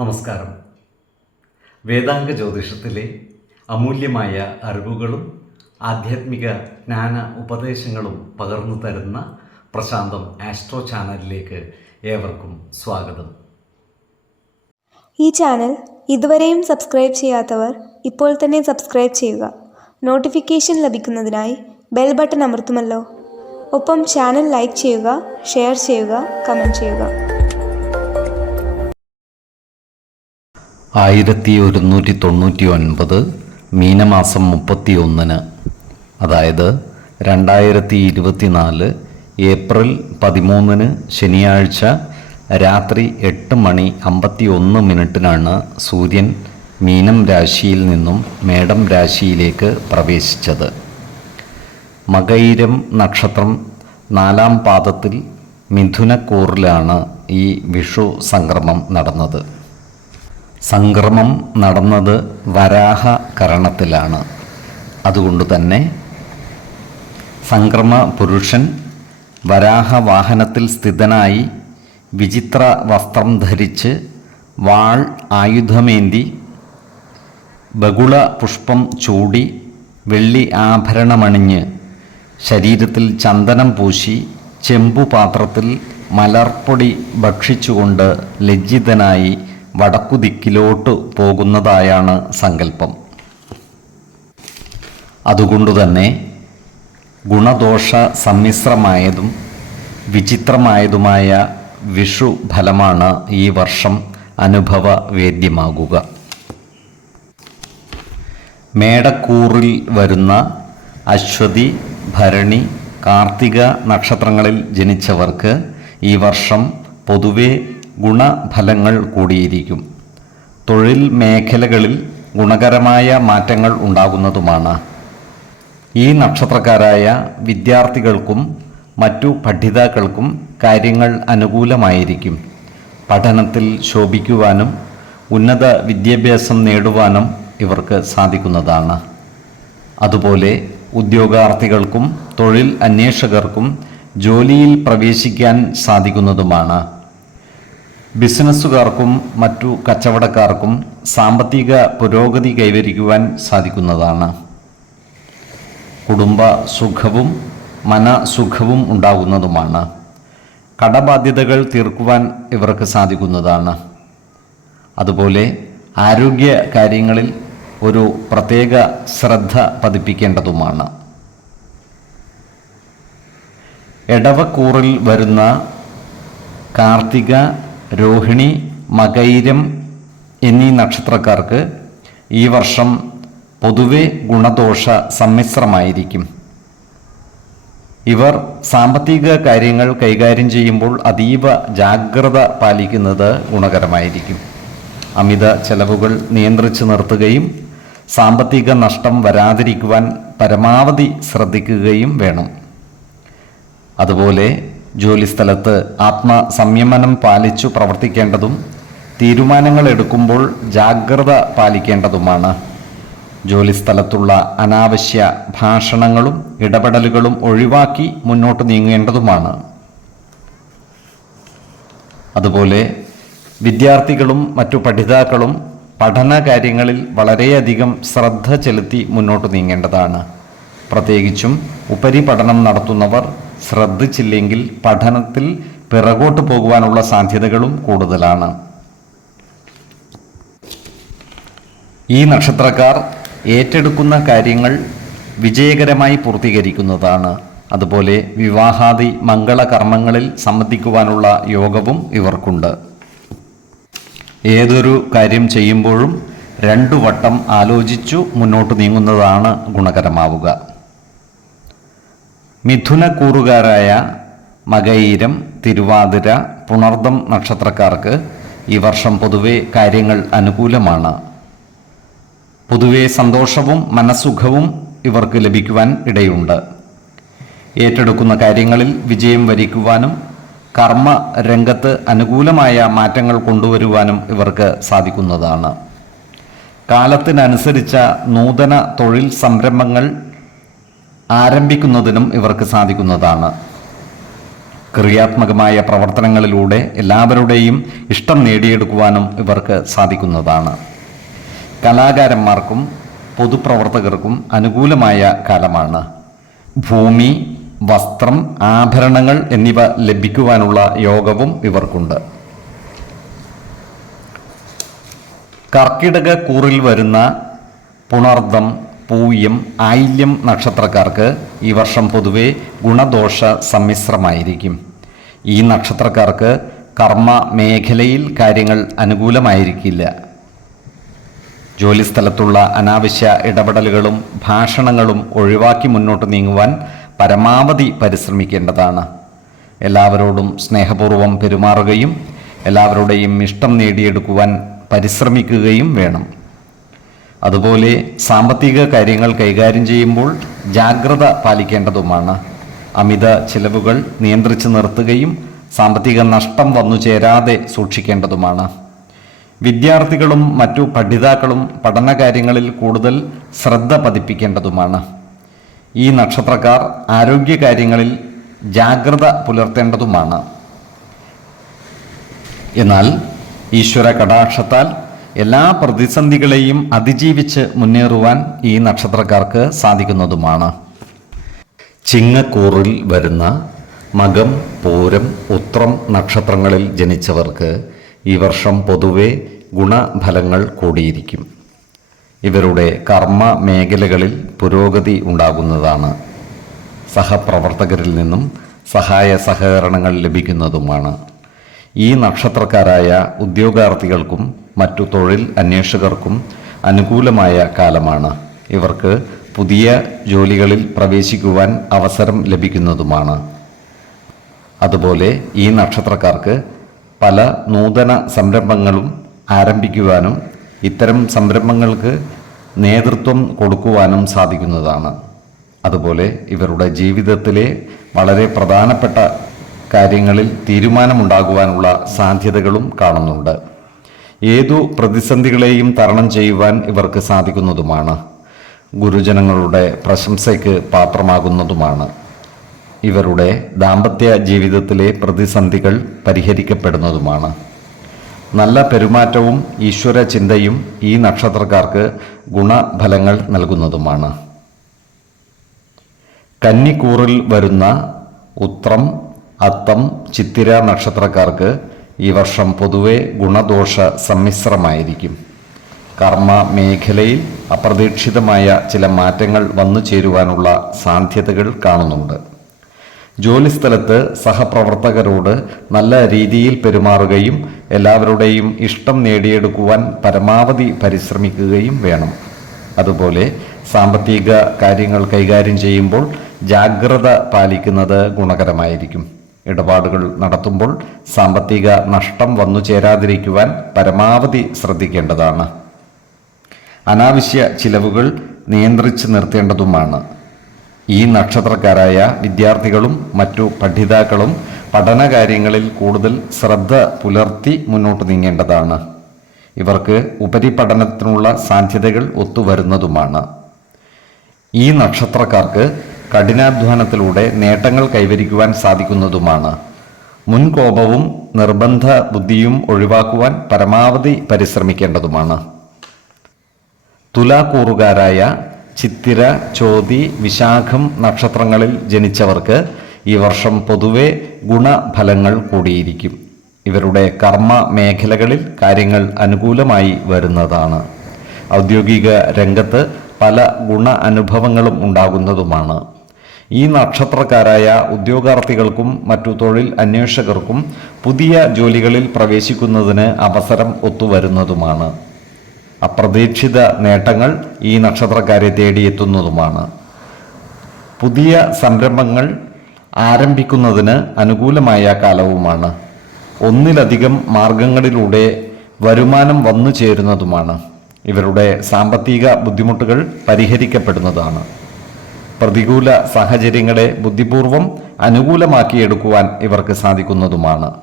നമസ്കാരം. വേദാംഗ ജ്യോതിഷത്തിലെ അമൂല്യമായ അറിവുകളും ആധ്യാത്മിക ജ്ഞാന ഉപദേശങ്ങളും പകർന്നു തരുന്ന പ്രശാന്തം ആസ്ട്രോ ചാനലിലേക്ക് ഏവർക്കും സ്വാഗതം. ഈ ചാനൽ ഇതുവരെയും സബ്സ്ക്രൈബ് ചെയ്യാത്തവർ ഇപ്പോൾ തന്നെ സബ്സ്ക്രൈബ് ചെയ്യുക. നോട്ടിഫിക്കേഷൻ ലഭിക്കുന്നതിനായി ബെൽ ബട്ടൺ അമർത്തുമല്ലോ. ഒപ്പം ചാനൽ ലൈക്ക് ചെയ്യുക, ഷെയർ ചെയ്യുക, കമൻറ്റ് ചെയ്യുക. 1199 മീനമാസം 31, അതായത് 2024 ഏപ്രിൽ 13 ശനിയാഴ്ച രാത്രി 8:51 സൂര്യൻ മീനം രാശിയിൽ നിന്നും മേടം രാശിയിലേക്ക് പ്രവേശിച്ചത്. മകയിരം നക്ഷത്രം 4-ാം പാദത്തിൽ മിഥുനക്കൂറിലാണ് ഈ വിഷു സംക്രമം നടന്നത്. സംക്രമം നടന്നത് വരാഹ കരണത്തിലാണ്. അതുകൊണ്ട് തന്നെ സംക്രമ പുരുഷൻ വരാഹ വാഹനത്തിൽ സ്ഥിതനായി വിചിത്ര വസ്ത്രം ധരിച്ച് വാൾ ആയുധമേന്തി ബകുള പുഷ്പം ചൂടി വെള്ളി ആഭരണമണിഞ്ഞ് ശരീരത്തിൽ ചന്ദനം പൂശി ചെമ്പുപാത്രത്തിൽ മലർപ്പൊടി ഭക്ഷിച്ചുകൊണ്ട് ലജ്ജിതനായി വടക്കുദിക്കിലോട്ടു പോകുന്നതായാണ് സങ്കല്പം. അതുകൊണ്ടുതന്നെ ഗുണദോഷ സമ്മിശ്രമായതും വിചിത്രമായതുമായ വിഷു ഫലമാണ് ഈ വർഷം അനുഭവവേദ്യമാകുക. മേടക്കൂറിൽ വരുന്ന അശ്വതി, ഭരണി, കാർത്തിക നക്ഷത്രങ്ങളിൽ ജനിച്ചവർക്ക് ഈ വർഷം പൊതുവെ ഗുണഫലങ്ങൾ കൂടിയിരിക്കും. തൊഴിൽ മേഖലകളിൽ ഗുണകരമായ മാറ്റങ്ങൾ ഉണ്ടാകുന്നതുമാണ്. ഈ നക്ഷത്രക്കാരായ വിദ്യാർത്ഥികൾക്കും മറ്റു പഠിതാക്കൾക്കും കാര്യങ്ങൾ അനുകൂലമായിരിക്കും. പഠനത്തിൽ ശോഭിക്കുവാനും ഉന്നത വിദ്യാഭ്യാസം നേടുവാനും ഇവർക്ക് സാധിക്കുന്നതാണ്. അതുപോലെ ഉദ്യോഗാർത്ഥികൾക്കും തൊഴിൽ അന്വേഷകർക്കും ജോലിയിൽ പ്രവേശിക്കാൻ സാധിക്കുന്നതുമാണ്. ബിസിനസ്സുകാർക്കും മറ്റു കച്ചവടക്കാർക്കും സാമ്പത്തിക പുരോഗതി കൈവരിക്കുവാൻ സാധിക്കുന്നതാണ്. കുടുംബ സുഖവും മനസുഖവും ഉണ്ടാകുന്നതുമാണ്. കടബാധ്യതകൾ തീർക്കുവാൻ ഇവർക്ക് സാധിക്കുന്നതാണ്. അതുപോലെ ആരോഗ്യ കാര്യങ്ങളിൽ ഒരു പ്രത്യേക ശ്രദ്ധ പതിപ്പിക്കേണ്ടതുമാണ്. എടവക്കൂറിൽ വരുന്ന കാർത്തിക, രോഹിണി, മകയിരം എന്നീ നക്ഷത്രക്കാർക്ക് ഈ വർഷം പൊതുവെ ഗുണദോഷ സമ്മിശ്രമായിരിക്കും. ഇവർ സാമ്പത്തിക കാര്യങ്ങൾ കൈകാര്യം ചെയ്യുമ്പോൾ അതീവ ജാഗ്രത പാലിക്കുന്നത് ഗുണകരമായിരിക്കും. അമിത ചെലവുകൾ നിയന്ത്രിച്ചു നിർത്തുകയും സാമ്പത്തിക നഷ്ടം വരാതിരിക്കുവാൻ പരമാവധി ശ്രദ്ധിക്കുകയും വേണം. അതുപോലെ ജോലിസ്ഥലത്ത് ആത്മസംയമനം പാലിച്ചു പ്രവർത്തിക്കേണ്ടതും തീരുമാനങ്ങൾ എടുക്കുമ്പോൾ ജാഗ്രത പാലിക്കേണ്ടതുമാണ്. ജോലിസ്ഥലത്തുള്ള അനാവശ്യ ഭാഷണങ്ങളും ഇടപെടലുകളും ഒഴിവാക്കി മുന്നോട്ട് നീങ്ങേണ്ടതുമാണ്. അതുപോലെ വിദ്യാർത്ഥികളും മറ്റു പഠിതാക്കളും പഠന കാര്യങ്ങളിൽ വളരെയധികം ശ്രദ്ധ ചെലുത്തി മുന്നോട്ട് നീങ്ങേണ്ടതാണ്. പ്രത്യേകിച്ചും ഉപരിപഠനം നടത്തുന്നവർ ശ്രദ്ധിച്ചില്ലെങ്കിൽ പഠനത്തിൽ പിറകോട്ട് പോകുവാനുള്ള സാധ്യതകളും കൂടുതലാണ്. ഈ നക്ഷത്രക്കാർ ഏറ്റെടുക്കുന്ന കാര്യങ്ങൾ വിജയകരമായി പൂർത്തീകരിക്കുന്നതാണ്. അതുപോലെ വിവാഹാദി മംഗളകർമ്മങ്ങളിൽ സംബന്ധിക്കുവാനുള്ള യോഗവും ഇവർക്കുണ്ട്. ഏതൊരു കാര്യം ചെയ്യുമ്പോഴും 2 വട്ടം ആലോചിച്ചു മുന്നോട്ട് നീങ്ങുന്നതാണ് ഗുണകരമാവുക. മിഥുനക്കൂറുകാരായ മകയിരം, തിരുവാതിര, പുണർദം നക്ഷത്രക്കാർക്ക് ഈ വർഷം പൊതുവെ കാര്യങ്ങൾ അനുകൂലമാണ്. പൊതുവെ സന്തോഷവും മനസ്സുഖവും ഇവർക്ക് ലഭിക്കുവാൻ ഇടയുണ്ട്. ഏറ്റെടുക്കുന്ന കാര്യങ്ങളിൽ വിജയം വരിക്കുവാനും കർമ്മ രംഗത്ത് അനുകൂലമായ മാറ്റങ്ങൾ കൊണ്ടുവരുവാനും ഇവർക്ക് സാധിക്കുന്നതാണ്. കാലത്തിനനുസരിച്ച നൂതന തൊഴിൽ സംരംഭങ്ങൾ ആരംഭിക്കുന്നതിനും ഇവർക്ക് സാധിക്കുന്നതാണ്. ക്രിയാത്മകമായ പ്രവർത്തനങ്ങളിലൂടെ എല്ലാവരുടെയും ഇഷ്ടം നേടിയെടുക്കുവാനും ഇവർക്ക് സാധിക്കുന്നതാണ്. കലാകാരന്മാർക്കും പൊതുപ്രവർത്തകർക്കും അനുകൂലമായ കാലമാണ്. ഭൂമി, വസ്ത്രം, ആഭരണങ്ങൾ എന്നിവ ലഭിക്കുവാനുള്ള യോഗവും ഇവർക്കുണ്ട്. കർക്കിടക കൂറിൽ വരുന്ന പുണർദം, പൂയം, ആയില്യം നക്ഷത്രക്കാർക്ക് ഈ വർഷം പൊതുവെ ഗുണദോഷ സമ്മിശ്രമായിരിക്കും. ഈ നക്ഷത്രക്കാർക്ക് കർമ്മ മേഖലയിൽ കാര്യങ്ങൾ അനുകൂലമായിരിക്കില്ല. ജോലിസ്ഥലത്തുള്ള അനാവശ്യ ഇടപെടലുകളും ഭാഷണങ്ങളും ഒഴിവാക്കി മുന്നോട്ട് നീങ്ങുവാൻ പരമാവധി പരിശ്രമിക്കേണ്ടതാണ്. എല്ലാവരോടും സ്നേഹപൂർവ്വം പെരുമാറുകയും എല്ലാവരുടെയും ഇഷ്ടം നേടിയെടുക്കുവാൻ പരിശ്രമിക്കുകയും വേണം. അതുപോലെ സാമ്പത്തിക കാര്യങ്ങൾ കൈകാര്യം ചെയ്യുമ്പോൾ ജാഗ്രത പാലിക്കേണ്ടതുമാണ്. അമിത ചിലവുകൾ നിയന്ത്രിച്ച് നിർത്തുകയും സാമ്പത്തിക നഷ്ടം വന്നു ചേരാതെ സൂക്ഷിക്കേണ്ടതുമാണ്. വിദ്യാർത്ഥികളും മറ്റു പഠിതാക്കളും പഠനകാര്യങ്ങളിൽ കൂടുതൽ ശ്രദ്ധ പതിപ്പിക്കേണ്ടതുമാണ്. ഈ നക്ഷത്രക്കാർ ആരോഗ്യകാര്യങ്ങളിൽ ജാഗ്രത പുലർത്തേണ്ടതുമാണ്. എന്നാൽ ഈശ്വര കടാക്ഷത്താൽ എല്ലാ പ്രതിസന്ധികളെയും അതിജീവിച്ച് മുന്നേറുവാൻ ഈ നക്ഷത്രക്കാർക്ക് സാധിക്കുന്നതുമാണ്. ചിങ്ങക്കൂറിൽ വരുന്ന മകം, പൂരം, ഉത്രം നക്ഷത്രങ്ങളിൽ ജനിച്ചവർക്ക് ഈ വർഷം പൊതുവെ ഗുണഫലങ്ങൾ കൂടിയിരിക്കും. ഇവരുടെ കർമ്മ മേഖലകളിൽ പുരോഗതി ഉണ്ടാകുന്നതാണ്. സഹപ്രവർത്തകരിൽ നിന്നും സഹായ സഹകരണങ്ങൾ ലഭിക്കുന്നതുമാണ്. ഈ നക്ഷത്രക്കാരായ ഉദ്യോഗാർത്ഥികൾക്കും മറ്റു തൊഴിൽ അന്വേഷകർക്കും അനുകൂലമായ കാലമാണ്. ഇവർക്ക് പുതിയ ജോലികളിൽ പ്രവേശിക്കുവാൻ അവസരം ലഭിക്കുന്നതുമാണ്. അതുപോലെ ഈ നക്ഷത്രക്കാർക്ക് പല നൂതന സംരംഭങ്ങളും ആരംഭിക്കുവാനും ഇത്തരം സംരംഭങ്ങൾക്ക് നേതൃത്വം കൊടുക്കുവാനും സാധിക്കുന്നതാണ്. അതുപോലെ ഇവരുടെ ജീവിതത്തിലെ വളരെ പ്രധാനപ്പെട്ട കാര്യങ്ങളിൽ തീരുമാനമുണ്ടാകുവാനുള്ള സാധ്യതകളും കാണുന്നുണ്ട്. ഏതു പ്രതിസന്ധികളെയും തരണം ചെയ്യുവാൻ ഇവർക്ക് സാധിക്കുന്നതുമാണ്. ഗുരുജനങ്ങളുടെ പ്രശംസയ്ക്ക് പാത്രമാകുന്നതുമാണ്. ഇവരുടെ ദാമ്പത്യ ജീവിതത്തിലെ പ്രതിസന്ധികൾ പരിഹരിക്കപ്പെടുന്നതുമാണ്. നല്ല പെരുമാറ്റവും ഈശ്വര ചിന്തയും ഈ നക്ഷത്രക്കാർക്ക് ഗുണഫലങ്ങൾ നൽകുന്നതുമാണ്. കന്നിക്കൂറിൽ വരുന്ന ഉത്രം, അത്തം, ചിത്തിര നക്ഷത്രക്കാർക്ക് ഈ വർഷം പൊതുവെ ഗുണദോഷ സമ്മിശ്രമായിരിക്കും. കർമ്മ മേഖലയിൽ അപ്രതീക്ഷിതമായ ചില മാറ്റങ്ങൾ വന്നു ചേരുവാനുള്ള സാധ്യതകൾ കാണുന്നുണ്ട്. ജോലിസ്ഥലത്ത് സഹപ്രവർത്തകരോട് നല്ല രീതിയിൽ പെരുമാറുകയും എല്ലാവരുടെയും ഇഷ്ടം നേടിയെടുക്കുവാൻ പരമാവധി പരിശ്രമിക്കുകയും വേണം. അതുപോലെ സാമ്പത്തിക കാര്യങ്ങൾ കൈകാര്യം ചെയ്യുമ്പോൾ ജാഗ്രത പാലിക്കുന്നത് ഗുണകരമായിരിക്കും. ഇടപാടുകൾ നടത്തുമ്പോൾ സാമ്പത്തിക നഷ്ടം വന്നു ചേരാതിരിക്കുവാൻ പരമാവധി ശ്രദ്ധിക്കേണ്ടതാണ്. അനാവശ്യ ചിലവുകൾ നിയന്ത്രിച്ച് നിർത്തേണ്ടതുമാണ്. ഈ നക്ഷത്രക്കാരായ വിദ്യാർത്ഥികളും മറ്റു പഠിതാക്കളും പഠനകാര്യങ്ങളിൽ കൂടുതൽ ശ്രദ്ധ പുലർത്തി മുന്നോട്ട് നീങ്ങേണ്ടതാണ്. ഇവർക്ക് ഉപരിപഠനത്തിനുള്ള സാധ്യതകൾ ഒത്തുവരുന്നതുമാണ്. ഈ നക്ഷത്രക്കാർക്ക് കഠിനാധ്വാനത്തിലൂടെ നേട്ടങ്ങൾ കൈവരിക്കുവാൻ സാധിക്കുന്നതുമാണ്. മുൻകോപവും നിർബന്ധ ബുദ്ധിയും ഒഴിവാക്കുവാൻ പരമാവധി പരിശ്രമിക്കേണ്ടതുമാണ്. തുലാക്കൂറുകാരായ ചിത്തിര, ചോതി, വിശാഖം നക്ഷത്രങ്ങളിൽ ജനിച്ചവർക്ക് ഈ വർഷം പൊതുവെ ഗുണഫലങ്ങൾ കൂടിയിരിക്കും. ഇവരുടെ കർമ്മ മേഖലകളിൽ കാര്യങ്ങൾ അനുകൂലമായി വരുന്നതാണ്. ഔദ്യോഗിക രംഗത്ത് പല ഗുണ അനുഭവങ്ങളും ഉണ്ടാകുന്നതുമാണ്. ഈ നക്ഷത്രക്കാരായ ഉദ്യോഗാർത്ഥികൾക്കും മറ്റു തൊഴിൽ അന്വേഷകർക്കും പുതിയ ജോലികളിൽ പ്രവേശിക്കുന്നതിന് അവസരം ഒത്തുവരുന്നതുമാണ്. അപ്രതീക്ഷിത നേട്ടങ്ങൾ ഈ നക്ഷത്രക്കാരെ തേടിയെത്തുന്നതുമാണ്. പുതിയ സംരംഭങ്ങൾ ആരംഭിക്കുന്നതിന് അനുകൂലമായ കാലവുമാണ്. ഒന്നിലധികം മാർഗങ്ങളിലൂടെ വരുമാനം വന്നു ചേരുന്നതുമാണ്. ഇവരുടെ സാമ്പത്തിക ബുദ്ധിമുട്ടുകൾ പരിഹരിക്കപ്പെടുന്നതാണ്. പ്രതികൂല സാഹചര്യങ്ങളെ ബുദ്ധിപൂർവം അനുകൂലമാക്കിയെടുക്കുവാൻ ഇവർക്ക് സാധിക്കുന്നതുമാണ്.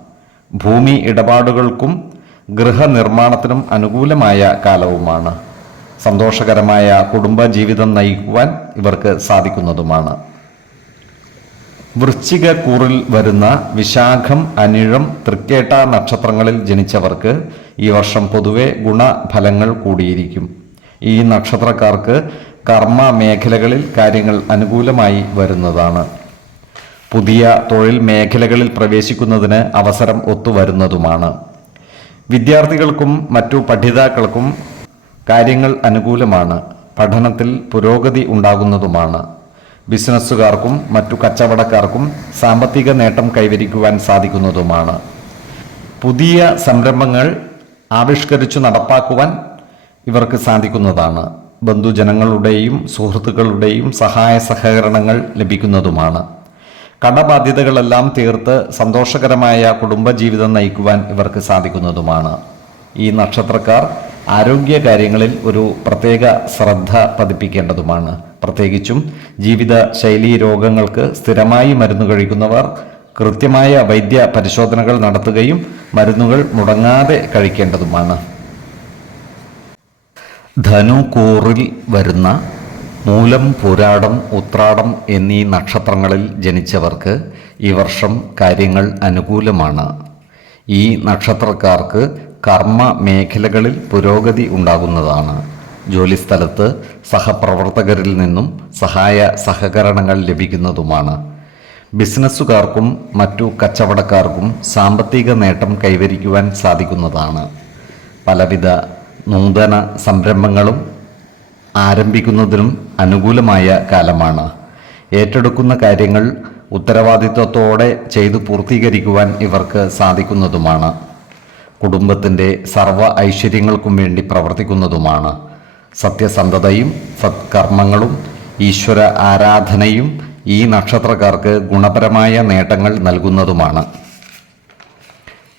ഭൂമി ഇടപാടുകൾക്കും ഗൃഹനിർമ്മാണത്തിനും അനുകൂലമായ കാലവുമാണ്. സന്തോഷകരമായ കുടുംബജീവിതം നയിക്കുവാൻ ഇവർക്ക് സാധിക്കുന്നതുമാണ്. വൃശ്ചിക കൂറിൽ വരുന്ന വിശാഖം, അനിഴം, തൃക്കേട്ട നക്ഷത്രങ്ങളിൽ ജനിച്ചവർക്ക് ഈ വർഷം പൊതുവെ ഗുണഫലങ്ങൾ കൂടിയിരിക്കും. ഈ നക്ഷത്രക്കാർക്ക് കർമ്മ മേഖലകളിൽ കാര്യങ്ങൾ അനുകൂലമായി വരുന്നതാണ്. പുതിയ തൊഴിൽ മേഖലകളിൽ പ്രവേശിക്കുന്നതിന് അവസരം ഒത്തുവരുന്നതുമാണ്. വിദ്യാർത്ഥികൾക്കും മറ്റു പഠിതാക്കൾക്കും കാര്യങ്ങൾ അനുകൂലമാണ്. പഠനത്തിൽ പുരോഗതി ഉണ്ടാകുന്നതുമാണ്. ബിസിനസ്സുകാർക്കും മറ്റു കച്ചവടക്കാർക്കും സാമ്പത്തിക നേട്ടം കൈവരിക്കുവാൻ സാധിക്കുന്നതുമാണ്. പുതിയ സംരംഭങ്ങൾ ആവിഷ്കരിച്ചു നടപ്പാക്കുവാൻ ഇവർക്ക് സാധിക്കുന്നതാണ്. ബന്ധുജനങ്ങളുടെയും സുഹൃത്തുക്കളുടെയും സഹായ സഹകരണങ്ങൾ ലഭിക്കുന്നതുമാണ്. കടബാധ്യതകളെല്ലാം തീർത്ത് സന്തോഷകരമായ കുടുംബജീവിതം നയിക്കുവാൻ ഇവർക്ക് സാധിക്കുന്നതുമാണ്. ഈ നക്ഷത്രക്കാർ ആരോഗ്യകാര്യങ്ങളിൽ ഒരു പ്രത്യേക ശ്രദ്ധ പതിപ്പിക്കേണ്ടതുമാണ്. പ്രത്യേകിച്ചും ജീവിത ശൈലീ രോഗങ്ങൾക്ക് സ്ഥിരമായി മരുന്ന് കഴിക്കുന്നവർ കൃത്യമായ വൈദ്യ പരിശോധനകൾ നടത്തുകയും മരുന്നുകൾ മുടങ്ങാതെ കഴിക്കേണ്ടതുമാണ്. ധനുക്കൂറിൽ വരുന്ന മൂലം, പൂരാടം, ഉത്രാടം എന്നീ നക്ഷത്രങ്ങളിൽ ജനിച്ചവർക്ക് ഈ വർഷം കാര്യങ്ങൾ അനുകൂലമാണ്. ഈ നക്ഷത്രക്കാർക്ക് കർമ്മ മേഖലകളിൽ പുരോഗതി ഉണ്ടാകുന്നതാണ്. ജോലിസ്ഥലത്ത് സഹപ്രവർത്തകരിൽ നിന്നും സഹായ സഹകരണങ്ങൾ ലഭിക്കുന്നതുമാണ്. ബിസിനസ്സുകാർക്കും മറ്റു കച്ചവടക്കാർക്കും സാമ്പത്തിക നേട്ടം കൈവരിക്കുവാൻ സാധിക്കുന്നതാണ്. പലവിധ നൂതന സംരംഭങ്ങളും ആരംഭിക്കുന്നതിനും അനുകൂലമായ കാലമാണ്. ഏറ്റെടുക്കുന്ന കാര്യങ്ങൾ ഉത്തരവാദിത്വത്തോടെ ചെയ്തു പൂർത്തീകരിക്കുവാൻ ഇവർക്ക് സാധിക്കുന്നതുമാണ്. കുടുംബത്തിൻ്റെ സർവ്വ ഐശ്വര്യങ്ങൾക്കും വേണ്ടി പ്രവർത്തിക്കുന്നതുമാണ്. സത്യസന്ധതയും സത്കർമ്മങ്ങളും ഈശ്വര ആരാധനയും ഈ നക്ഷത്രക്കാർക്ക് ഗുണപരമായ നേട്ടങ്ങൾ നൽകുന്നതുമാണ്.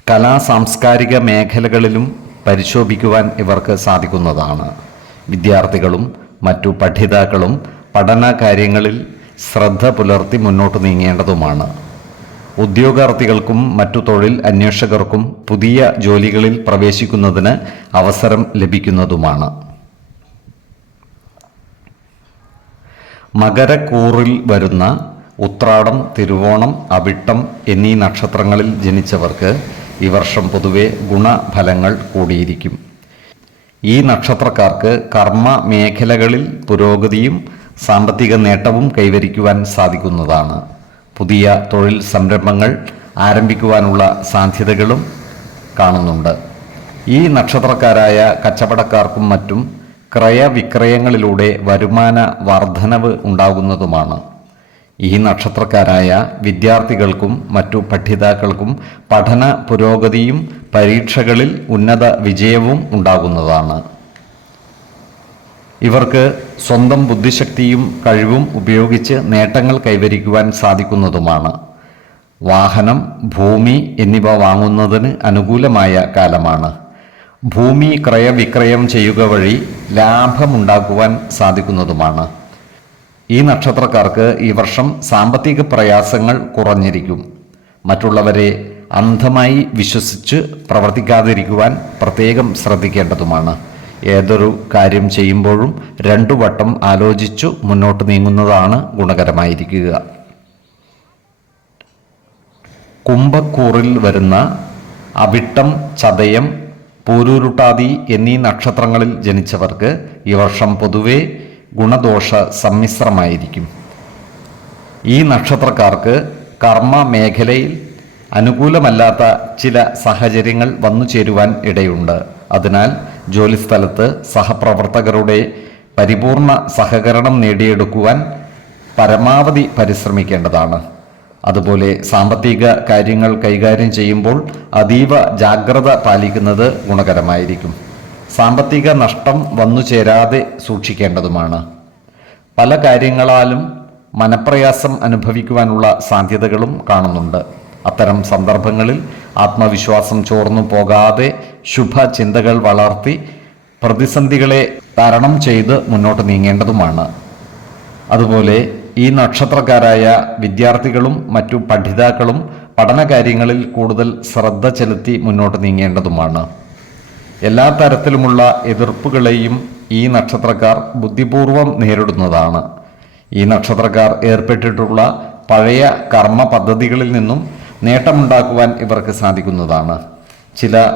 കലാ സാംസ്കാരിക മേഖലകളിലും പരിശോഭിക്കുവാൻ ഇവർക്ക് സാധിക്കുന്നതാണ്. വിദ്യാർത്ഥികളും മറ്റു പഠിതാക്കളും പഠന കാര്യങ്ങളിൽ ശ്രദ്ധ പുലർത്തി മുന്നോട്ട് നീങ്ങേണ്ടതുമാണ്. ഉദ്യോഗാർത്ഥികൾക്കും മറ്റു തൊഴിൽ അന്വേഷകർക്കും പുതിയ ജോലികളിൽ പ്രവേശിക്കുന്നതിന് അവസരം ലഭിക്കുന്നതുമാണ്. മകരക്കൂറിൽ വരുന്ന ഉത്രാടം, തിരുവോണം, അവിട്ടം എന്നീ നക്ഷത്രങ്ങളിൽ ജനിച്ചവർക്ക് ഈ വർഷം പൊതുവെ ഗുണഫലങ്ങൾ കൂടിയിരിക്കും. ഈ നക്ഷത്രക്കാർക്ക് കർമ്മ മേഖലകളിൽ പുരോഗതിയും സാമ്പത്തിക നേട്ടവും കൈവരിക്കുവാൻ സാധിക്കുന്നതാണ്. പുതിയ തൊഴിൽ സംരംഭങ്ങൾ ആരംഭിക്കുവാനുള്ള സാധ്യതകളും കാണുന്നുണ്ട്. ഈ നക്ഷത്രക്കാരായ കച്ചവടക്കാർക്കും മറ്റും ക്രയവിക്രയങ്ങളിലൂടെ വരുമാന വർധനവ് ഉണ്ടാകുന്നതുമാണ്. ഈ നക്ഷത്രക്കാരായ വിദ്യാർത്ഥികൾക്കും മറ്റു പഠിതാക്കൾക്കും പഠന പുരോഗതിയും പരീക്ഷകളിൽ ഉന്നത വിജയവും ഉണ്ടാകുന്നതാണ്. ഇവർക്ക് സ്വന്തം ബുദ്ധിശക്തിയും കഴിവും ഉപയോഗിച്ച് നേട്ടങ്ങൾ കൈവരിക്കുവാൻ സാധിക്കുന്നതുമാണ്. വാഹനം, ഭൂമി എന്നിവ വാങ്ങുന്നതിന് അനുകൂലമായ കാലമാണ്. ഭൂമി ക്രയവിക്രയം ചെയ്യുക വഴി ലാഭമുണ്ടാക്കുവാൻ സാധിക്കുന്നതുമാണ്. ഈ നക്ഷത്രക്കാർക്ക് ഈ വർഷം സാമ്പത്തിക പ്രയാസങ്ങൾ കുറഞ്ഞിരിക്കും. മറ്റുള്ളവരെ അന്ധമായി വിശ്വസിച്ച് പ്രവർത്തിക്കാതിരിക്കുവാൻ പ്രത്യേകം ശ്രദ്ധിക്കേണ്ടതുമാണ്. ഏതൊരു കാര്യം ചെയ്യുമ്പോഴും 2 വട്ടം ആലോചിച്ചു മുന്നോട്ട് നീങ്ങുന്നതാണ് ഗുണകരമായിരിക്കുക. കുംഭക്കൂറിൽ വരുന്ന അവിട്ടം, ചതയം, പൂരുരുട്ടാതി എന്നീ നക്ഷത്രങ്ങളിൽ ജനിച്ചവർക്ക് ഈ വർഷം പൊതുവെ ഗുണദോഷ സമ്മിശ്രമായിരിക്കും. ഈ നക്ഷത്രക്കാർക്ക് കർമ്മ മേഖലയിൽ അനുകൂലമല്ലാത്ത ചില സാഹചര്യങ്ങൾ വന്നു ചേരുവാൻ ഇടയുണ്ട്. അതിനാൽ ജോലിസ്ഥലത്ത് സഹപ്രവർത്തകരുടെ പരിപൂർണ സഹകരണം നേടിയെടുക്കുവാൻ പരമാവധി പരിശ്രമിക്കേണ്ടതാണ്. അതുപോലെ സാമ്പത്തിക കാര്യങ്ങൾ കൈകാര്യം ചെയ്യുമ്പോൾ അതീവ ജാഗ്രത പാലിക്കുന്നത് ഗുണകരമായിരിക്കും. സാമ്പത്തിക നഷ്ടം വന്നു ചേരാതെ സൂക്ഷിക്കേണ്ടതുമാണ്. പല കാര്യങ്ങളാലും മനപ്രയാസം അനുഭവിക്കുവാനുള്ള സാധ്യതകളും കാണുന്നുണ്ട്. അത്തരം സന്ദർഭങ്ങളിൽ ആത്മവിശ്വാസം ചോർന്നു പോകാതെ ശുഭചിന്തകൾ വളർത്തി പ്രതിസന്ധികളെ തരണം ചെയ്ത് മുന്നോട്ട് നീങ്ങേണ്ടതുമാണ്. അതുപോലെ ഈ നക്ഷത്രക്കാരായ വിദ്യാർത്ഥികളും മറ്റു പഠിതാക്കളും പഠനകാര്യങ്ങളിൽ കൂടുതൽ ശ്രദ്ധ ചെലുത്തി മുന്നോട്ട് നീങ്ങേണ്ടതുമാണ്. എല്ലാ തരത്തിലുമുള്ള എതിർപ്പുകളെയും ഈ നക്ഷത്രക്കാർ ബുദ്ധിപൂർവം നേരിടുന്നതാണ്. ഈ നക്ഷത്രക്കാർ ഏർപ്പെട്ടിട്ടുള്ള പഴയ കർമ്മ പദ്ധതികളിൽ നിന്നും നേട്ടമുണ്ടാക്കുവാൻ ഇവർക്ക് സാധിക്കുന്നതാണ്. ചില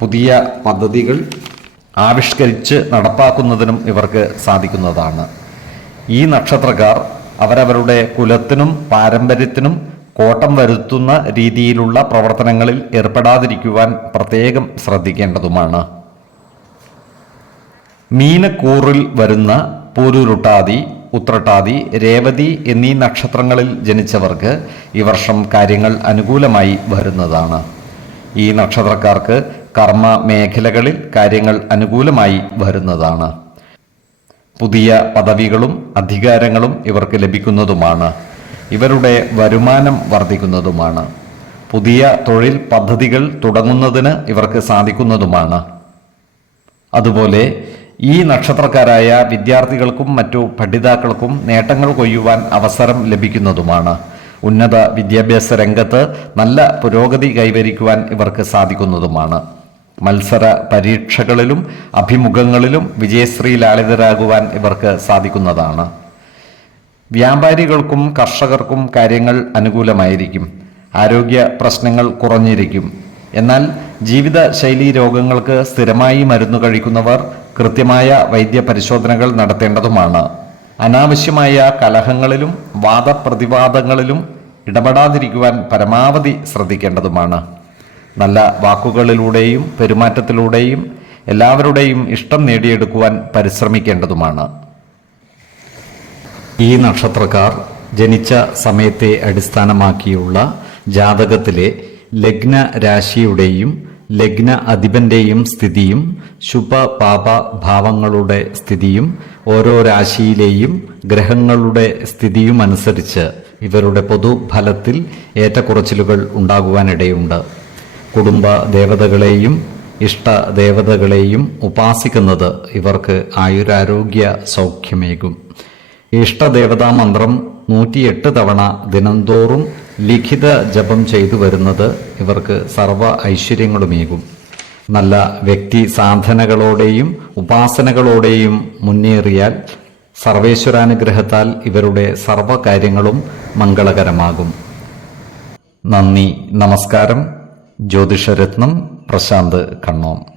പുതിയ പദ്ധതികൾ ആവിഷ്കരിച്ച് നടപ്പാക്കുന്നതിനും ഇവർക്ക് സാധിക്കുന്നതാണ്. ഈ നക്ഷത്രക്കാർ അവരവരുടെ കുലത്തിനും പാരമ്പര്യത്തിനും കോട്ടം വരുത്തുന്ന രീതിയിലുള്ള പ്രവർത്തനങ്ങളിൽ ഏർപ്പെടാതിരിക്കുവാൻ പ്രത്യേകം ശ്രദ്ധിക്കേണ്ടതുമാണ്. മീനക്കൂറിൽ വരുന്ന പൂരുരുട്ടാതി, ഉത്രട്ടാതി, രേവതി എന്നീ നക്ഷത്രങ്ങളിൽ ജനിച്ചവർക്ക് ഈ വർഷം കാര്യങ്ങൾ അനുകൂലമായി വരുന്നതാണ്. ഈ നക്ഷത്രക്കാർക്ക് കർമ്മ മേഖലകളിൽ കാര്യങ്ങൾ അനുകൂലമായി വരുന്നതാണ്. പുതിയ പദവികളും അധികാരങ്ങളും ഇവർക്ക് ലഭിക്കുന്നതുമാണ്. ഇവരുടെ വരുമാനം വർദ്ധിക്കുന്നതുമാണ്. പുതിയ തൊഴിൽ പദ്ധതികൾ തുടങ്ങുന്നതിന് ഇവർക്ക് സാധിക്കുന്നതുമാണ്. അതുപോലെ ഈ നക്ഷത്രക്കാരായ വിദ്യാർത്ഥികൾക്കും മറ്റു പഠിതാക്കൾക്കും നേട്ടങ്ങൾ കൊയ്യുവാൻ അവസരം ലഭിക്കുന്നതുമാണ്. ഉന്നത വിദ്യാഭ്യാസ രംഗത്ത് നല്ല പുരോഗതി കൈവരിക്കുവാൻ ഇവർക്ക് സാധിക്കുന്നതുമാണ്. മത്സര പരീക്ഷകളിലും അഭിമുഖങ്ങളിലും വിജയശ്രീലാളിതരാകുവാൻ ഇവർക്ക് സാധിക്കുന്നതാണ്. വ്യാപാരികൾക്കും കർഷകർക്കും കാര്യങ്ങൾ അനുകൂലമായിരിക്കും. ആരോഗ്യ പ്രശ്നങ്ങൾ കുറഞ്ഞിരിക്കും. എന്നാൽ ജീവിതശൈലീ രോഗങ്ങൾക്ക് സ്ഥിരമായി മരുന്ന് കഴിക്കുന്നവർ കൃത്യമായ വൈദ്യപരിശോധനകൾ നടത്തേണ്ടതുമാണ്. അനാവശ്യമായ കലഹങ്ങളിലും വാദപ്രതിവാദങ്ങളിലും ഇടപെടാതിരിക്കുവാൻ പരമാവധി ശ്രദ്ധിക്കേണ്ടതുമാണ്. നല്ല വാക്കുകളിലൂടെയും പെരുമാറ്റത്തിലൂടെയും എല്ലാവരുടെയും ഇഷ്ടം നേടിയെടുക്കുവാൻ പരിശ്രമിക്കേണ്ടതുമാണ്. ഈ നക്ഷത്രക്കാർ ജനിച്ച സമയത്തെ അടിസ്ഥാനമാക്കിയുള്ള ജാതകത്തിലെ ലഗ്ന രാശിയുടെയും ലഗ്ന അധിപന്റെയും സ്ഥിതിയും ശുഭ പാപ ഭാവങ്ങളുടെ സ്ഥിതിയും ഓരോ രാശിയിലെയും ഗ്രഹങ്ങളുടെ സ്ഥിതിയും അനുസരിച്ച് ഇവരുടെ പൊതുഫലത്തിൽ ഏറ്റക്കുറച്ചിലുകൾ ഉണ്ടാകുവാനിടയുണ്ട്. കുടുംബ ദേവതകളെയും ഇഷ്ട ദേവതകളെയും ഉപാസിക്കുന്നത് ഇവർക്ക് ആയുരാരോഗ്യ സൗഖ്യമേകും. ഇഷ്ടദേവതാ മന്ത്രം 108 തവണ ദിനംതോറും ലിഖിത ജപം ചെയ്തു വരുന്നത് ഇവർക്ക് സർവ ഐശ്വര്യങ്ങളുമേകും. നല്ല വ്യക്തി സാധനകളോടെയും ഉപാസനകളോടെയും മുന്നേറിയാൽ സർവേശ്വരാനുഗ്രഹത്താൽ ഇവരുടെ സർവകാര്യങ്ങളും മംഗളകരമാകും. നന്ദി, നമസ്കാരം. ജ്യോതിഷരത്നം പ്രശാന്ത് കണ്ണോം.